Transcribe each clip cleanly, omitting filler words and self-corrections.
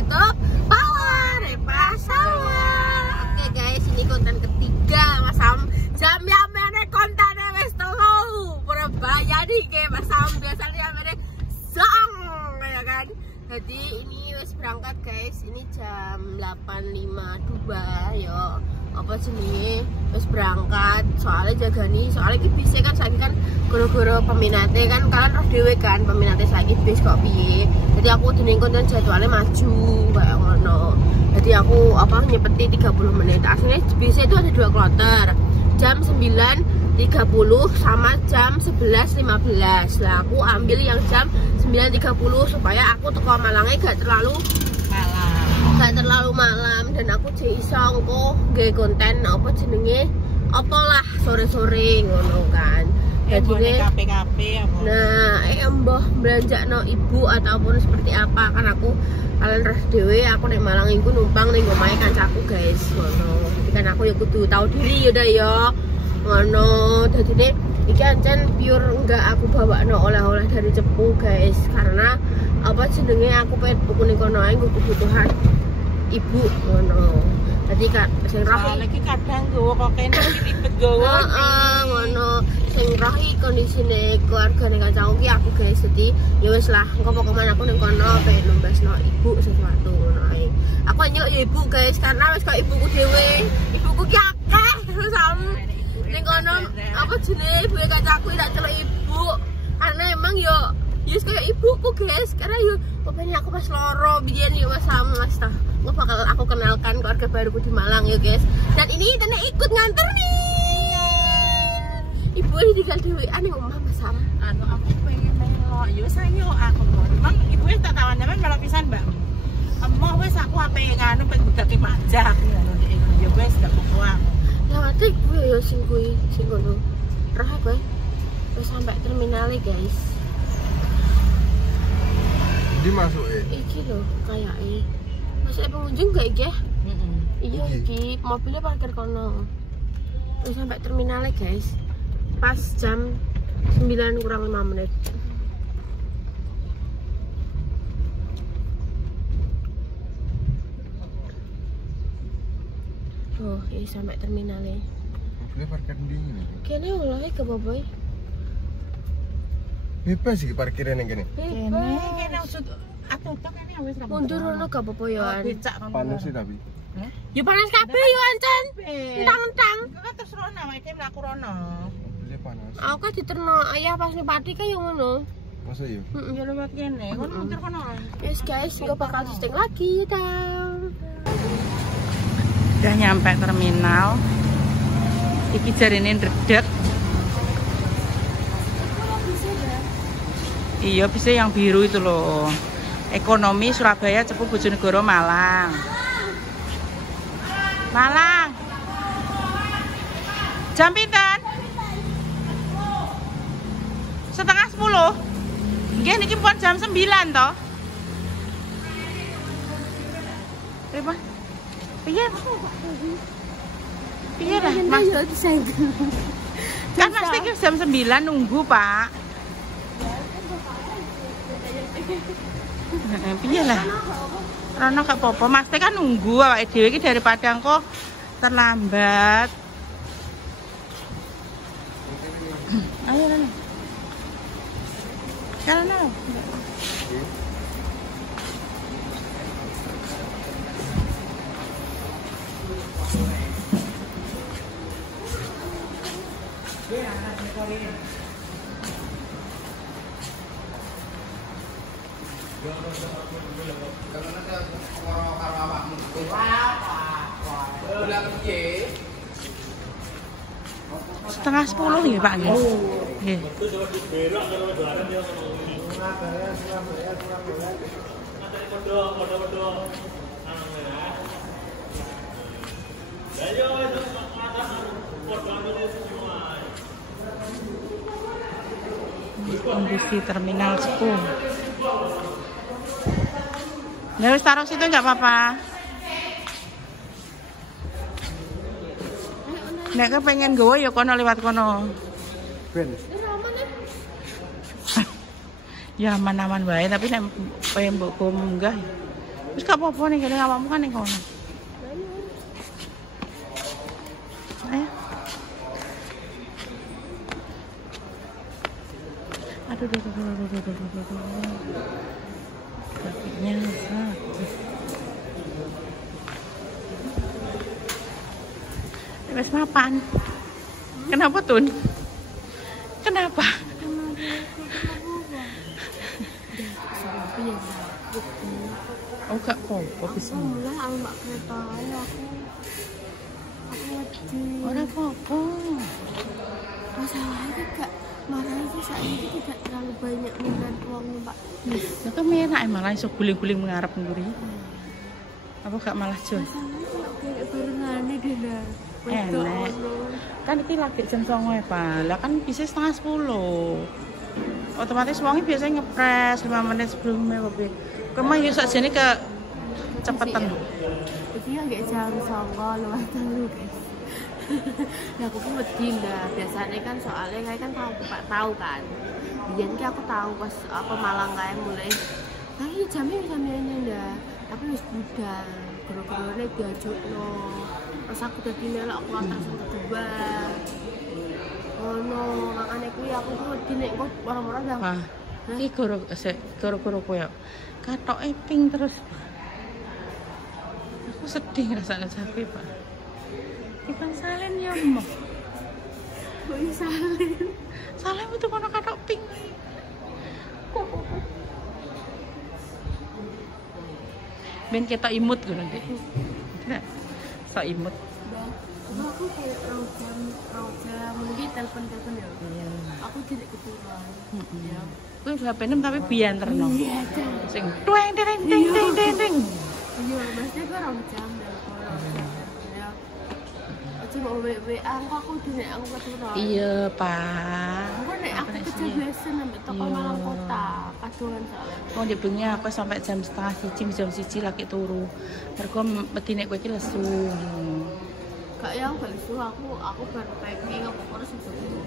YouTube Power Pasawa. Oke guys, ini konten ketiga Mas Sam. Jam yang mana kontennya wes telu Surabaya nih ke Mas Sam. Biasanya mana song ya kan. Jadi ini wes berangkat guys. Ini jam 8.52 yo. Apa jenenge wis berangkat soalnya jaga nih soalnya iki bis kan saiki kan goro-goro peminatnya kan kalian roh dhewe kan peminatnya saiki bis kok piye. Jadi aku jeneng konten jadwalnya maju kayak ngono. Jadi aku apa nyepeti 30 menit. Aslinya bisnya itu ada 2 kloter. Jam 9.30 sama jam 11.15. Lah aku ambil yang jam 9.30 supaya aku teko Malangnya gak terlalu malam dan aku jadi iso engko nggawe konten apa jenenge apalah sore-sore ngono kan. Jadi KP apa. Nah, mbah belanjakno ibu ataupun seperti apa kan aku kalian ras dhewe aku nek Malang iku numpang ning omahe kancaku guys ngono. Jadi kan aku ya kudu tahu diri ya ya. Ngono. Dadine iki ancen pure enggak aku bawakno oleh-oleh dari Cepu guys karena apa jenenge aku pengen tuku ning kono ae kebutuhan ibu ngono. Jadi kak sing roh iki kadang gowo kok kene iki ribet gowo. Ngono. Sing roh iki kondisine keluargane kancaku ki aku guys. Jadi ya wis lah engko pokoke aku ning kono pengen numbasno ibu sesuatu ngono ae. Aku nyuk ya ibu guys karena wis kok ibuku dhewe. Ibuku ki akeh sam. Ning kono apa jenenge ibuke kancaku tak celuk ibu. Karena emang yo yes kayak ibuku guys karena yuk pokoknya aku pas loro biyen yuk sama mas tah gue bakal aku kenalkan keluarga baruku di Malang ya guys. Dan ini Tene ikut nganter nih ibu ini tinggal dewean ning omah Mas Sam. Anu aku pengen melok yo sayo aku memang ibu tak tawan sampean melok pisan mbak emoh wis aku ape nganu pengen budake pajak ngono yo wis gak apa-apa ya atik gue yo sing kuwi sing ngono roh kowe wis sampai terminal guys. Di masuk iki lho kayake masuk pengunjung gak iki ya? Iya iki mobilnya parkir kono. Wis sampai terminalnya guys. Pas jam 9 kurang 5 menit. Oh, ini sampai terminalnya. Mobilnya parkir di ini. Kene oleh ke boboy. Bebas sih parkiran yang gini. kene usut atutok kene wis ra Mundur ono gak apa-apa yo an. Panas sih tapi. Yo panas kabeh yo ancen. Entang-entang. Kan terus rono awake mlaku rono. Mobilnya panas. Aku kan diterno ayah pas nyepati kayak ngono. Masa iya? Yo lewat kene, kon mundur kono. Yes guys, gue bakal syuting lagi dah. Udah nyampe terminal. Iki jarine ndredeg. Iya, bisa yang biru itu loh. Ekonomi Surabaya Cepu Bojonegoro Malang. Malang. Jam pinten? 9:30. Nggih niki pun jam 9 toh. Berapa? Piye? Piye lah, Mas? Kan Mas iki jam 9 nunggu, Pak. Piye lah. Rono gak apa-apa, Mas teh kan nunggu awake dhewe iki daripada engko terlambat. Ayo Rono. Rono. Setengah 10 ya Pak nggih. Nggih. Kondisi terminal Cepu. Ya wis taruh situ enggak apa-apa. Nek kepengen gowo ya kono lewat kono. Ben. Ya aman-aman wae tapi nek pengen mbok munggah Wis gak apa-apa nih, gak awakmu kan ning kono. Ayo. Aduh. Kakinya sakit. Wes mapan. Kenapa, Tun? Kenapa? Oh, gak apa-apa bisa. Alhamdulillah aku mbak kereta aku wedi. Ora apa-apa. Masalahnya gak makanya itu saat ini tidak terlalu banyak minat uang numpak bis. Ya kan enak malah iso guling-guling mengarep nguri. Apa gak malah jos? Masalahnya kalau kayak barengane deh lah. Enak. Kan iki lagi jam 09.00 ya, Pak. Lah kan bisa 9:30. Otomatis wongnya biasanya ngepres 5 menit sebelumnya, Babe. Kemah yo sakjane ke cepetan. Iki ya gak jam 09.00 luwih telu, guys. Ya aku pun wedi lah. Biasanya kan soalnya kayak kan tahu kan. Biyen ki aku tahu pas apa Malang kayak mulai. Nah, ini jamnya ini ndak. Tapi wis budal. Goro-gorone diajukno. Terus aku dadi melok kloter sing kedua. Oh no, makane kuwi aku tuh wedi nek kok orang-orang ndang. Wah. Iki goro-goro koyo katoke ping terus. Aku sedih rasanya capek, Pak. Ikan salen ya, Mbak. Kok salen? Salen itu kono katok ping. Ben kita imut ngono deh. Tidak. So imut. Aku kayak jam mungkin telepon ya. Iya. Aku tidak keturun. Ya. Kuwi HP 6 tapi bianterno. Iya, Sing tueng deng deng deng deng deng. Iya, maksudnya gue orang jam telepon. Ya. Cuma WA aku dene aku keturun. Iya, Pak. Aku nek aku kejablasan sampai toko Malang Kota, kaduan soalnya. Oh, bengi aku sampai jam 12:30, jam 1 lagi turu. Mergo wedi nek kowe iki lesu. Kak yang gak lesu aku baru packing aku harus sebelum.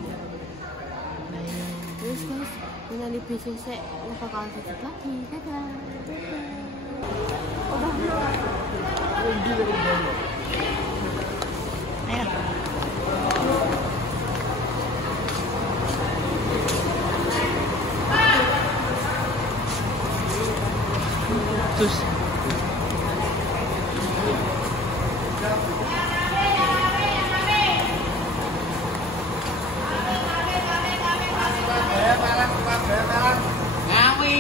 Terus guys, dengan di BCC nggak bakal lanjut lagi. Dadah. Ayo. Terus. Ngawi.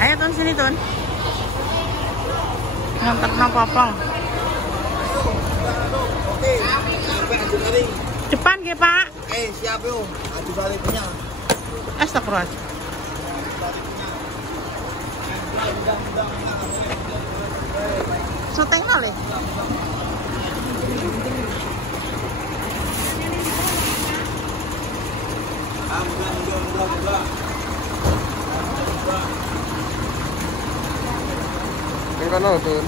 Ayo Tun, sini Tun. Ngantar popong. Depan ya Pak. Oke, siap yuk. Adu baliknya. Astagfirullah. Soteng noleh. Ini kan nonton.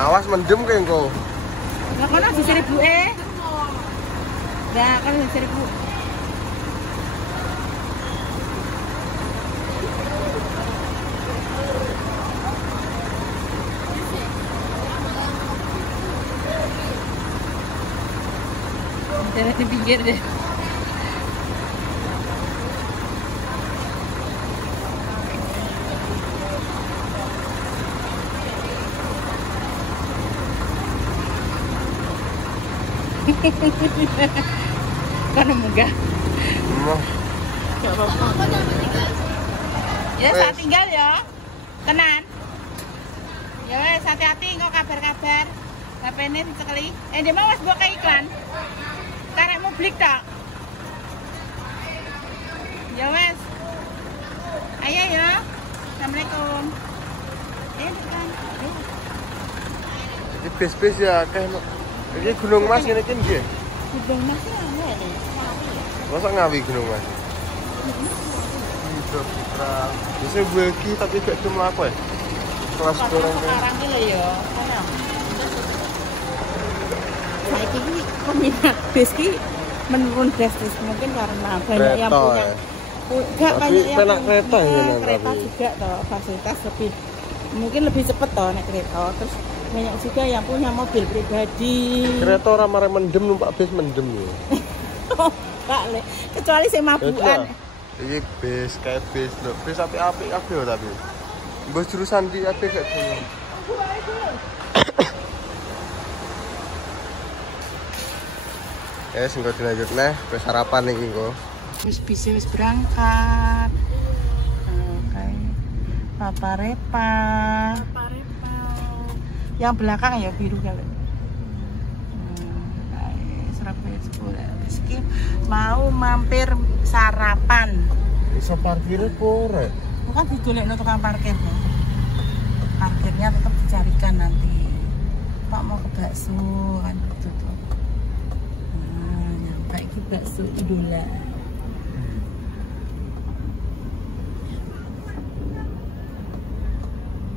Awas mendem kayak engkau. Nggak kono di 1000 Nggak kono di 1000. Jangan di pinggir deh. Karena megah. Gak apa-apa. Ya, saat tinggal ya. Tenan. Ya wes, hati-hati kok kabar-kabar. Ngapainin sekali. Dia mau wes buka iklan. Karek mau beli tak? Ya wes. Ayo ya. Assalamualaikum. Depan. Ini bis-bis ya kayak ini Gunung Mas ini kan dia. Gunung Mas ya. Masa Ngawi Gunung Mas? Udah putra. Biasanya bagi tapi gak cuma apa ya? Kelas gorengnya. Sekarang ini loh ya. Nah ini peminat bis ini menurun drastis mungkin karena banyak yang punya. Enggak banyak yang punya kereta ya, kereta juga toh, fasilitas mungkin lebih cepet toh naik kereta. Terus banyak juga yang punya mobil pribadi. Kereta orang marah mendem, numpak bis mendem ya. Enggak le, kecuali saya mabukan. Ini bis kayak bis loh, bis api-api kabeh tapi. Mbah jurusan di api gak dene. Sing kok dilanjut neh, wis sarapan iki kok. Wis berangkat. Oke. Papa Repa. Yang belakang ya biru kali. Surabaya 10. Skip mau mampir sarapan. Bisa parkirnya kore. Bukan digolekno tukang parkir. Parkirnya tetap dicarikan nanti. Pak mau ke bakso kan gitu tuh. Nah, nyampe ke bakso idola.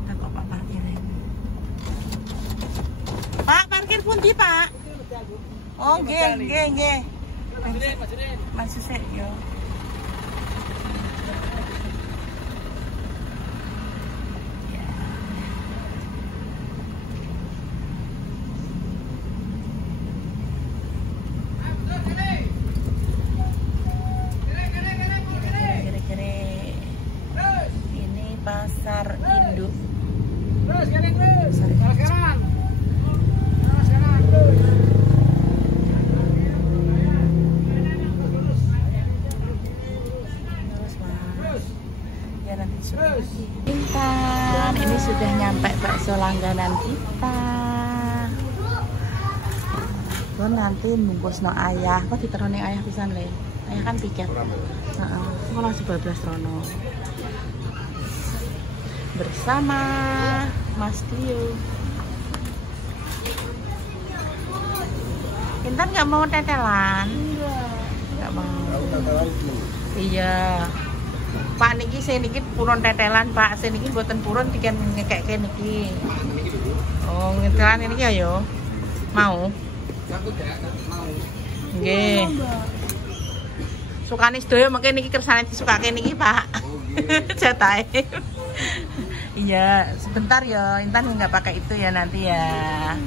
Takut Pak parkirnya. Pak parkir pundi Pak? Oh nggih. Masuk sik yo. Ini pasar induk. Sekarang. Intan, ini sudah nyampe bakso langganan kita. Tuh nanti bungkus no ayah, kok diteroni ayah pisan le? Ayah kan tiket. Kok langsung 12 rono. Bersama Mas Dio. Intan nggak mau tetelan? Nggak mau. Iya. Pak niki saya niki purun tetelan Pak, saya niki buatan purun tiga ngekek niki. Oh tetelan ini ayo mau? Nggih. Sukane sedoyo mungkin niki kersane disukake niki Pak. Jatahe. Iya sebentar ya Intan nggak pakai itu ya nanti ya.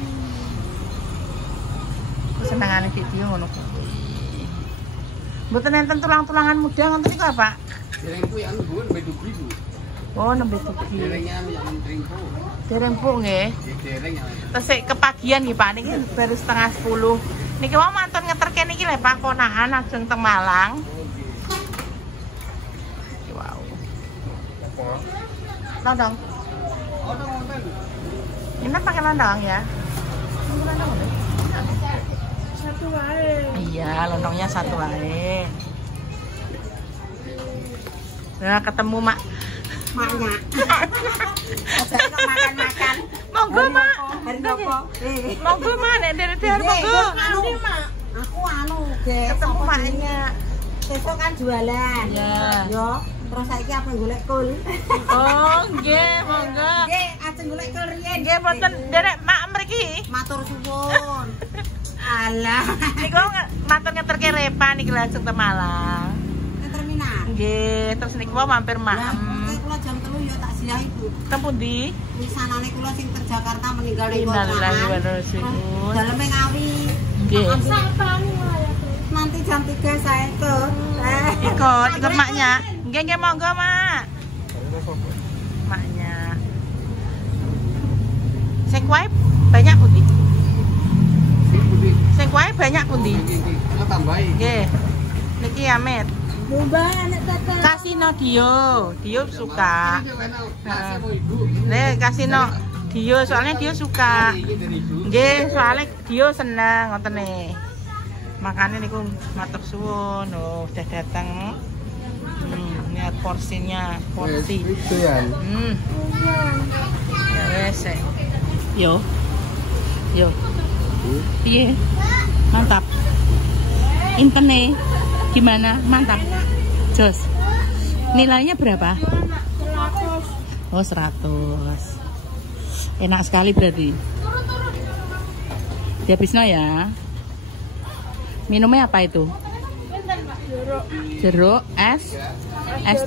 Aku senengane video ngono kuwi. Mboten enten tulang-tulangan muda ngoten niku Pak. Derengku yang Bu nembe dugi Bu. Oh, nembe dugi. Derengnya yang derengku. Derengku nggih. Dereng yang. Terus kepagian nggih Pak niki baru setengah 10. Niki mau mantun ngeterke niki lho Pak konangan ajeng teng Malang. Wow. Londong. Ini pakai londong ya? Satu wae. Iya, londongnya satu wae. Nah, ketemu maknya. Saya kok makan-makan. Monggo, Mak. Monggo, Mak. Nek dari monggo. Aku guys. Ketemu maknya. Besok kan jualan. Iya. Yo, terus saiki apa golek kul. Oh, nggih, monggo. Nggih, ajeng golek kul riyen. Nggih, mboten derek mak mriki. Matur suwun. Alah. Niku matur ngeterke Repa niki langsung te Malang. Terminal. Nggih, terus niku mampir mak. Kula jam 3 yo tak siah Ibu. Teng pundi? Wisanane kula sing ter Jakarta meninggal di Innalillahi wa inna ilaihi raji'un. Daleme ngawi. Nggih. Nanti jam 3 saya ikut. Ikut maknya. Nggih, monggo, Mak. Maknya. Sing kuwi banyak pundi? Sing kuwi banyak pundi? Tambahi. Nggih. Niki Amit. Mbah anak tete. Kasino Dio suka. Nih kasino Dio soalnya Dio suka. Nggih, soalnya Dio seneng ngoten nih. Makanya niku matur suwun. Oh, udah datang. Lihat porsinya, porsi. Itu ya. Ya wes. Yo. Piye? Mantap. Intene gimana? Mantap. Jos. Nilainya berapa? 100. Oh 100. Enak sekali berarti. Dihabisno ya. Minumnya apa itu? Jeruk, es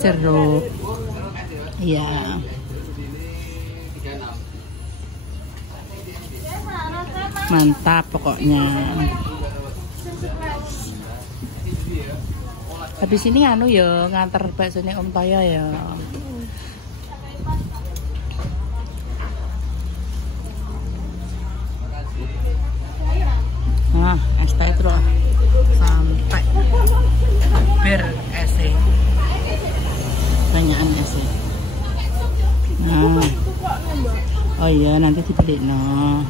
jeruk. Iya. Mantap pokoknya. Habis ini anu ya nganter baksonya Om Toyo ya. Nah, es teh terus sampai hampir es. Banyakan es. Nah. Oh iya nanti dibeli no.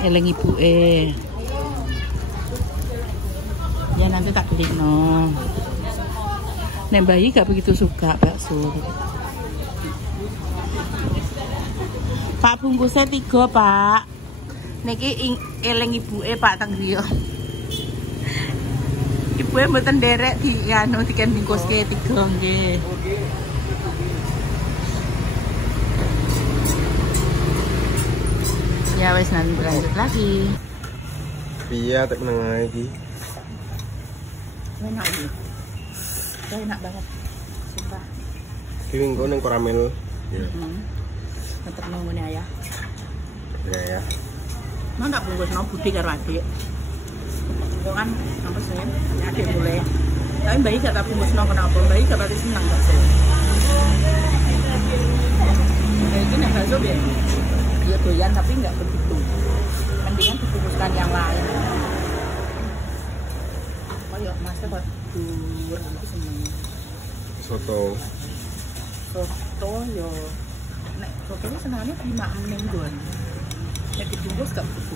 Eling ibu ya nanti tak beli no. Nek bayi gak begitu suka bakso. Pak bungkusnya 3 Pak. Niki eling ibu Pak teng griya. Ibu mboten nderek di anu diken bungkuske 3 nggih. Ya wes nanti lanjut lagi. Iya, tak menengah lagi. Enak ini. Enak banget. Sumpah. Ini kau neng karamel. Ya. Tetep nunggunya ya. Ya. Mana tak bungkus no budi karo adik. Kok kan apa sih? Adik boleh. Tapi bayi gak tak bungkus no kenapa? Bayi gak pasti senang bakso. Kayak gini bakso ya. Dia doyan tapi nggak begitu. Mendingan dibungkuskan yang lain. Oh yuk, masnya buat dur, aku seneng. Soto yo. Nek soto ini senangnya di makmum don. Nek dibungkus gak begitu.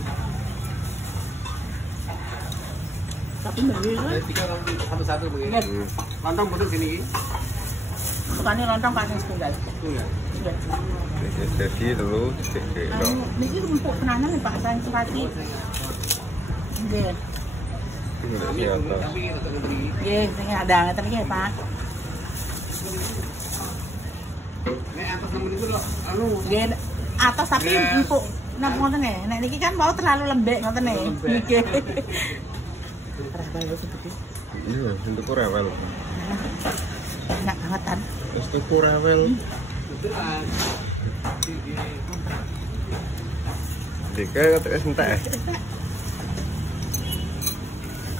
Tapi bener kan? 3 begini. Lontong butuh gini. Bukannya lontong paling setunggal. Setunggal. jadi dulu Niki empuk tenanan nih Pak, saya Surati. Nggih. Nggih, sing ada ngeten iki Pak. Nek atas nomor itu lho, anu. Nggih, atas tapi empuk. Napa ngoten nggih? Nek niki kan mau terlalu lembek ngoten nggih. Nggih. Terus bae seperti. Iya, untuk rewel. Enak banget kan. Terus tuku rewel. Dika kata entek.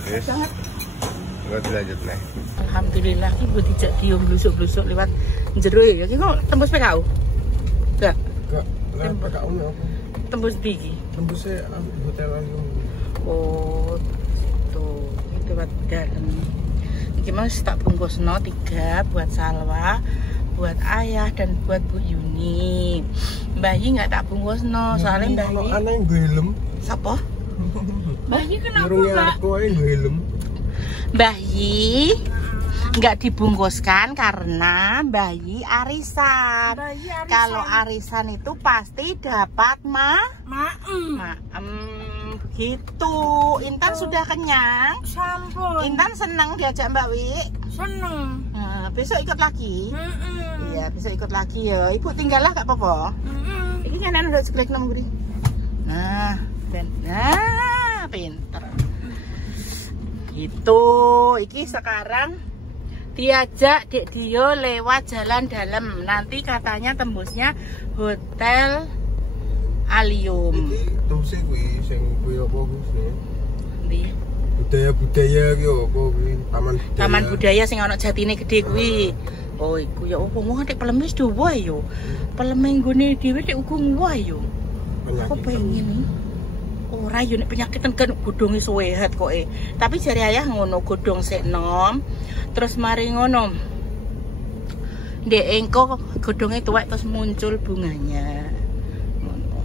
Yes. Enggak dilanjut nih. Alhamdulillah ibu dijak dium blusuk-blusuk lewat jero ya. Iki kok tembus PKU? Enggak. Enggak, lewat PKU apa? Tembus ndi iki? Tembusnya hotel aku. Oh, tuh. Itu lewat dalam. Iki mas tak bungkusno 3 buat Salwa, buat ayah dan buat Bu Yuni. Bayi nggak tak bungkusno, soalnya bayi. Ana yang gelem. Siapa? Bayi kenapa Pak? Bayi nggak dibungkuskan karena bayi arisan. Kalau arisan itu pasti dapat gitu. Intan sudah kenyang. Sampun. Intan senang diajak Mbak Wi. Seneng. Nah, besok ikut lagi. Iya, besok ikut lagi ya. Ibu tinggal lah gak apa-apa. Ini kan udah sekelek nang guri. Nah, pinter. Gitu. Iki sekarang diajak Dek Dio lewat jalan dalam. Nanti katanya tembusnya Hotel Alium. Tembusnya kuwi sing kuwi apa kuwi? Ndi? Budaya ki apa kuwi? Taman budaya sing ana jatine gedhe kuwi. Oh, iku ya opo wong nek peleme wis dawa yo. Peleme nggone dhewe nek uga wae yo. Apa pengen ora yo nek penyakit kan godhonge suwehat koke. Tapi jare ayah ngono godhong sik nom. Terus mari ngono. Ndek engko godhonge tuwek terus muncul bunganya. Ngono.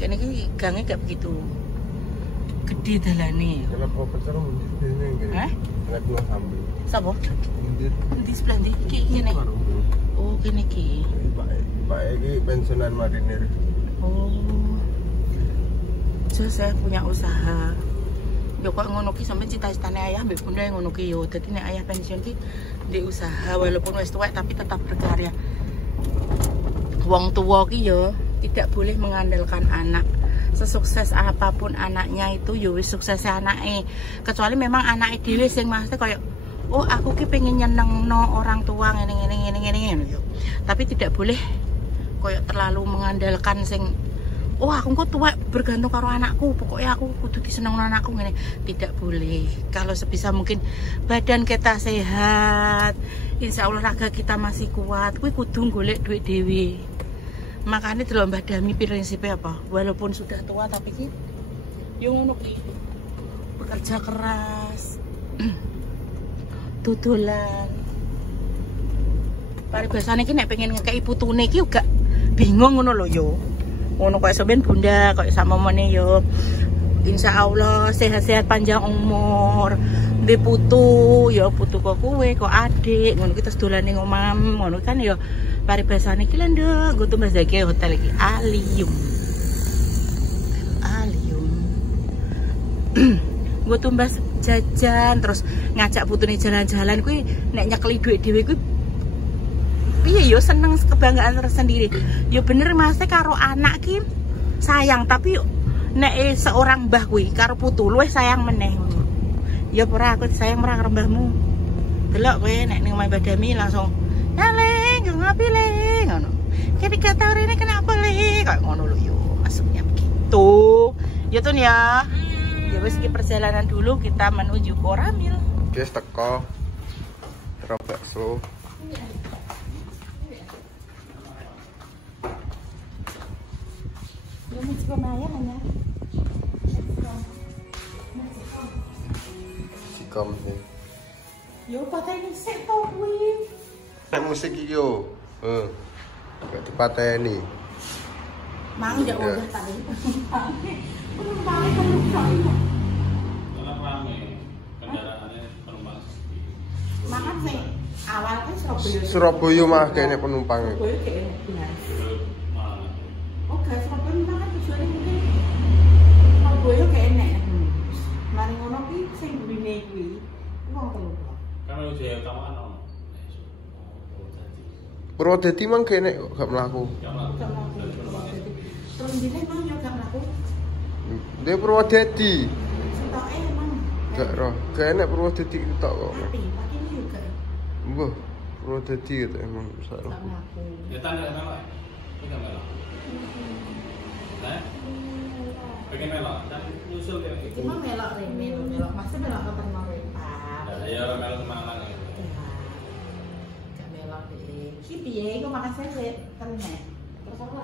Niki gange gak begitu gede dalane. Kenapa pacar mendene nggih? Hah? Nek kula sambil. Sapa? Mundir. Di sebelah ndi? Kene. Oh, kene iki. Pak iki pensiunan marinir. Oh. Saya punya usaha Ya kok ngono ki sampeyan cita-citane ayah mbek bunda ngono ki yo. Dadi nek ayah pensiun ki di usaha walaupun wis tuwek tapi tetap berkarya. Wong tua ki yo tidak boleh mengandalkan anak. Sesukses apapun anaknya itu yo wis suksesnya anake. Kecuali memang anake dhewe sing mesti koyo oh aku ki pengen nyenengno orang tua ngene yo. Tapi tidak boleh koyo terlalu mengandalkan sing oh aku kok tua bergantung karo anakku, pokoknya aku kudu diseneng anakku ngene. Tidak boleh. Kalau sebisa mungkin badan kita sehat, insya Allah raga kita masih kuat, kuwi kudu golek duit dewi. Makanya delok Mbah Dami prinsipnya apa? Walaupun sudah tua tapi ki yo ngono ki. Bekerja keras. Tutulan. Paribasane ki nek pengen ngekeki putune ki juga bingung ngono lho yo. Ngono kok sampean bunda kok sama mene yo. Insyaallah sehat-sehat panjang umur. Di putu ya putu kok kowe kok adik ngono kita sedolane ngomam ngono kan ya paribasane iki lho nduk nggo tumbas dake hotel iki Alium. Nggo tumbas jajan terus ngajak putune jalan-jalan kuwi nek nyekeli dhuwit dhewe kuwi piye yo seneng kebanggaan tersendiri. Yo bener Mas karo anak ki sayang tapi nek seorang mbah kuwi karo putu luwih sayang meneh. Ya ora aku sayang ora karo mbahmu. Delok kowe nek ning Mbah Dami langsung "Leng, ngopi Leng." ngono. Ketika tahu ini kenapa Leng? Kayak ngono lho yo maksudnya begitu. Ya Tun ya. Ya wis iki perjalanan dulu kita menuju Koramil. Guys teko. Terus bakso. Sikom sih. Yo pateni sik to kuwi. Nek musik iki yo. Gak dipateni. Mang ya udah tadi. Makan sih awal kan Surabaya mah kayaknya penumpangnya. Oke, Surabaya makan tujuannya mungkin Surabaya kayak enak. Mari ngono ki sing burine kuwi wong telu. Kan Jaya Utama kan ono. Purwodadi mang kene kok gak mlaku. Terus dene mang yo gak mlaku. Dia Purwodadi. Sitoke emang Gak roh. Gak enak Purwodadi tok kok. Pati ini juga. Mbah, Purwodadi gitu emang salah. Gak mlaku. Ya tanda melok. Iki melok. Pengen melok, dan nyusul kayak gitu. Cuma melok rene, melok masih melok ke pemerintah. Ya melok Semarang gitu. Gak melok deh. Ki piye iku makan sesek terus terus apa?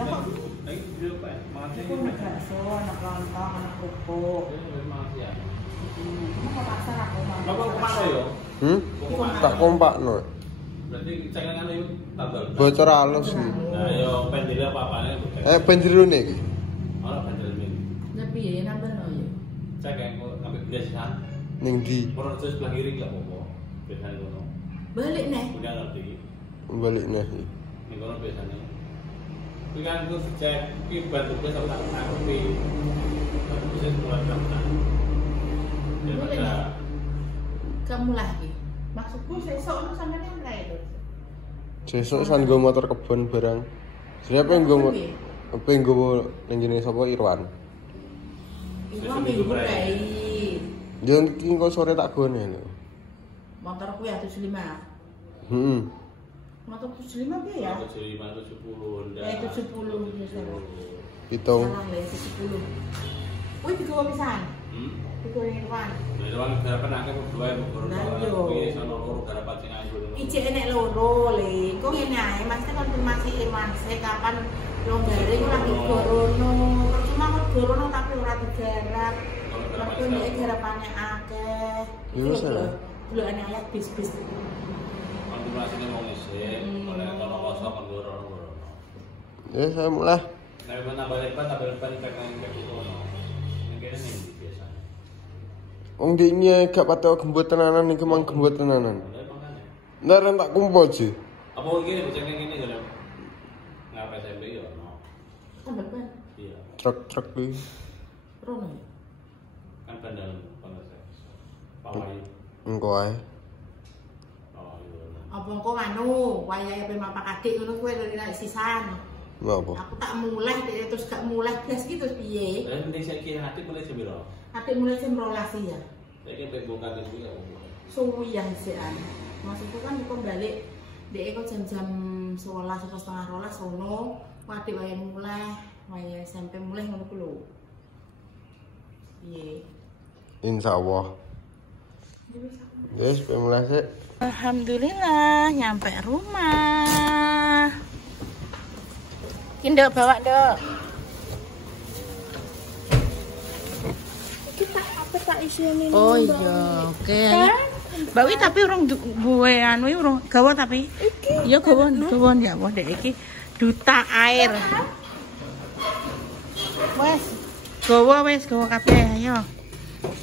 Lah kok Ayo video apa? Makasih. aku nak bakso, anak lontong, anak kerupuk. Makasih ya. Cuma ke pasar aku mau. Bapak kemana yo? Tak kompakno. Berarti cekengan yuk tambal. Bocor halus iki. Nah, yo pendile apa-apane. Penjerone iki. Ora pendile ini. Lah piye nambahno ya? Cek kok ngambil biasaan. Ning ndi? Purworejo sebelah kiri enggak apa-apa. Biasane ngono. Balik nih. Udah ngerti. Balik neh. Ning kono biasane. Kuwi kan ku cek iki bantu gue tak ngerti. Bisa buat kamu. Ya Kamu lagi. Maksudku sesuk ono sampeyan mulai itu. Sesuk san nggo motor kebon barang. Siapa yang nggo apa yang nggo ning ngene sapa Irwan? Iku minggu kae. Jangan iki engko sore tak gone lho. Motorku ya 75. Motor 75 piye ya? 75 70 ndak. 70 biasa. Hitung. Salah ya 70. Wih digawa pisan. Digawa Irwan. Irwan garapan akeh berdua ya berdua. Kuwi sono loro garapan sing ayu. Ijek enek loro le. Kok ngene ae Mas konfirmasi Irwan se kapan longgare lagi gorono. Cuma kok gorono tapi ora digarap. Tapi nek garapane akeh. Yo salah. Lho ana ayat bis-bis. Konfirmasine wong isih, oleh kono kosong kon gorono. Ya saya mulai. Nek nambah lepan kayak gitu ono. Ning kene ning biasa. Wong diknya gak patut gembot tenanan iki mang gembot tenanan. Ntar tak kumpul sih. Apa iki bocah ngene lho. Ngapa SMP yo ono. Tambah ban. Iya. Truk iki. Rono. Apa dalam pawai? Engko ae. Oh iya. Apa engko anu, wayahe pe mapak adik ngono kuwi lho nek sisan. Napa? Aku tak mulai terus gak mulai blas iki terus piye? Lah nek saiki adik mulai jam piro? Adik mulai jam 12 ya. Saiki pek bongkar iki ya. Suwi yang sian. Maksudku kan kok balik dek kok jam-jam 11 atau setengah 12 sono, adik wayahe mulai, wayahe SMP mulai ngono ku lho. Piye? Insyaallah. Guys, mulai sih. Alhamdulillah nyampe rumah. Indok bawa dok. Kita apa tak isinya? Oh iya, oke. Mbak Wi tapi urung gue anu urung gawa tapi. Iya gawa ya wah dek iki duta air. Wes gawa kabeh ayo.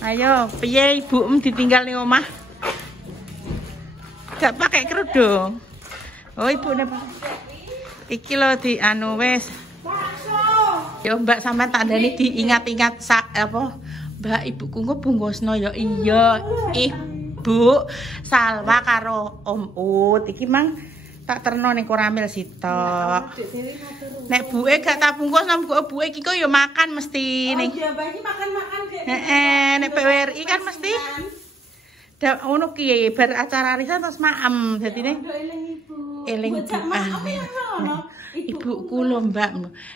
Ayo, piye ibumu ditinggal ning omah? Gak pakai kerudung. Oh, ibu napa? Iki lho di anu wes. Ya Mbak sampean tak ndani diingat-ingat apa? Mbak ibuku engko bungkusno ya iya. Ibu Salwa karo Om Ut iki mang tak terno ning koramil sitok. Nek buke gak tak bungkus nang buke iki kok ya makan mesti ning. Oh iya, Mbak iki makan-makan Dek. Nek PWRI kan mesti ngono ki bar acara arisan terus maem dadine. Eling ibu. Ibuku lho Mbak.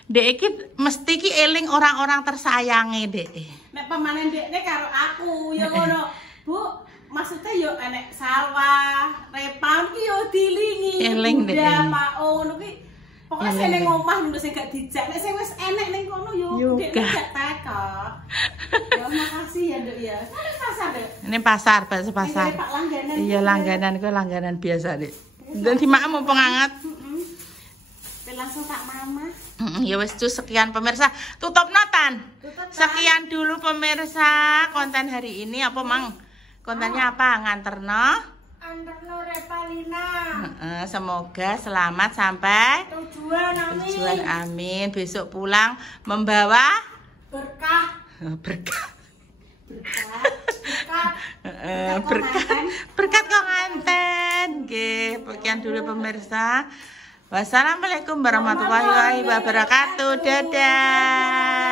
Dek iki mesti ki eling orang-orang tersayange, Dek. Nek pemanen dekne karo aku ya ngono. Bu, maksudnya yo enek Salwa, Repam ki yo dilingi. Eling Dek. Pak ngono ki. Pokoke sing ning omah lho sing gak dijak. Nek sing wis enek ning kono yo dekne gak teko. Ya makasih ya, Dek ya. Ini pasar, Dek. Ini pasar, bakso pasar. Iya langganan, itu langganan biasa, Dek. Dan di mak mau penghangat. Langsung tak mama. Ya wes tuh sekian pemirsa. Tutup notan. Sekian dulu pemirsa konten hari ini apa Mang? Kontennya apa? Nganterno? Anterno Repalina. Semoga selamat sampai tujuan. Amin. Besok pulang membawa berkah. Berkat konganten. Nggih, sekian dulu pemirsa. Wassalamualaikum warahmatullahi wabarakatuh. Dadah.